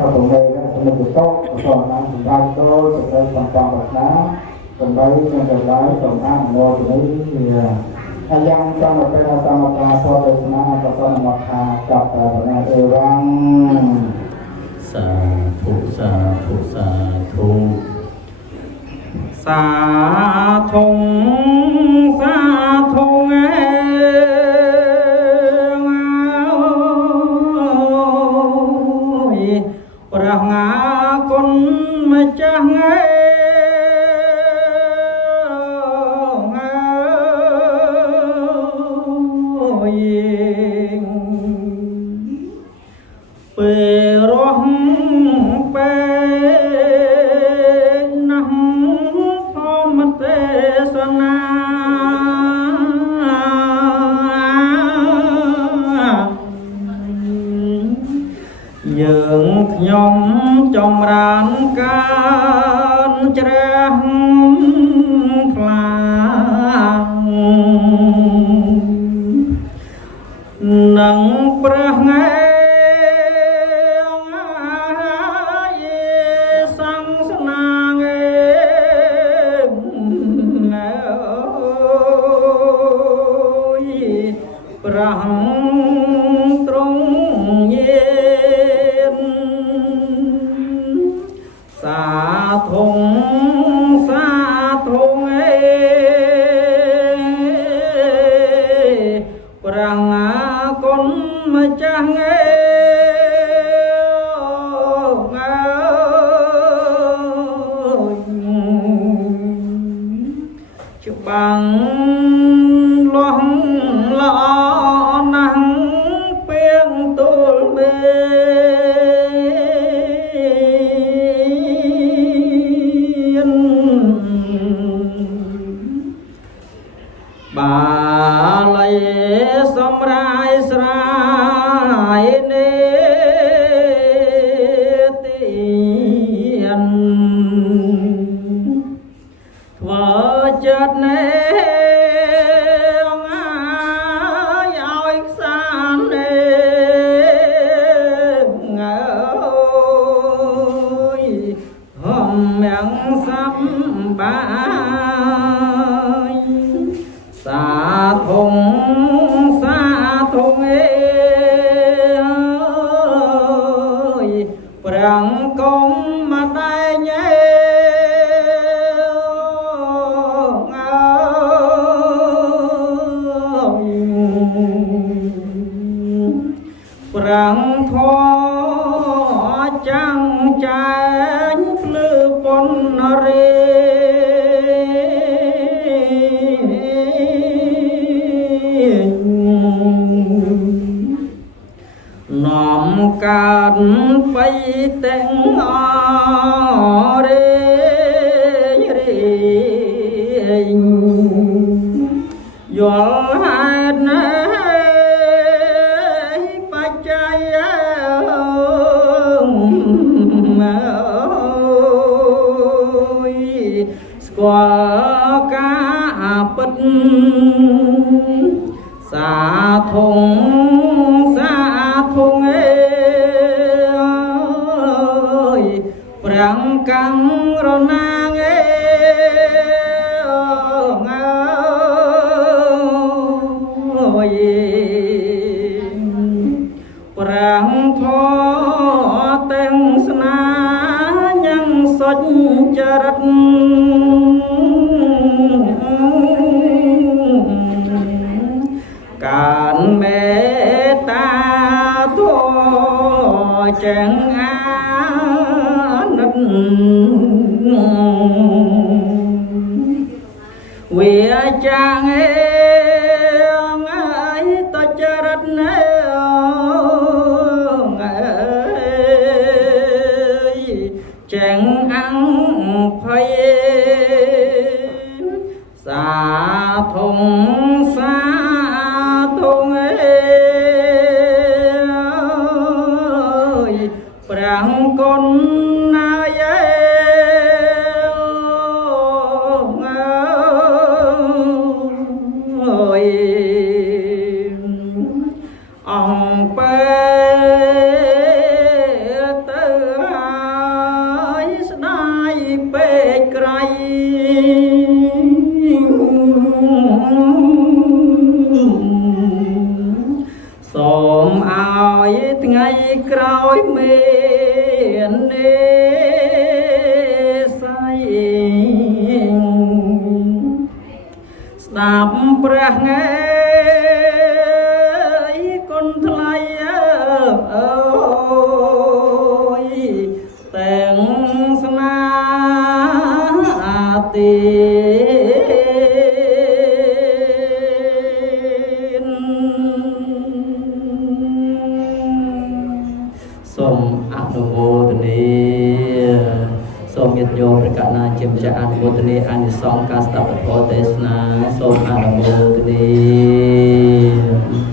กับผมเลยนะสมุทรโต๊ะสอนน้ำถึงได้โตจะได้ทำความแบบนั้นตรงไปยังจะได้ตรงนั้นโมตรงนี้อายังกำลังไปเราตามตาพอไปชนะกับต้นมะพร้าวกับแต่ในเอวังสาธุสาธุสาธุสาธุสาธุประงาคนมาจังเปิรมเปนังพอมเตสนาយើងខ្ញុំចំរានការជ្រះខ្លាំងនឹងព្រះថ្ងៃព្រះទ្រង់យានសាធុសាធុព្រះគុណម្ចាស់ច្បាំងលោះល្អណាស់ពីងទូលមេបាល័យសម្រាយស្រាយនេទានធ្វើចិត្តណែសម្បាយសាធុសាធុព្រះកុំមកតែញ៉ែព្រះធម៌ចាំងចែងភ្លឺប៉ុនរេនាំកានបៃទាំងអរេយល់ហេតុណាបច្ច័យស្គាល់ការពិតសាធុសាធុព្រះកាំងរណាងព្រះធម៌ទាំងស្នាញ៉ាំងសុចចរិតការមេត្តាធម៌ចឹងអាណិតវាចាងតចរិតណែចឹងអង្គភ័យសាធុសាធុព្រះគុណណាយអង្គពេលទៅ ដោយមាននេស័យស្ដាប់ព្រះងាយគុណថ្លៃអើយទាំងស្នាទីសូមអនុមោទនាសូមញាតិញោមប្រកាសណាជាម្ចាស់អនុមោទនាអានិសង្សការស្ដាប់ពធទេសនាសូមអនុមោទនា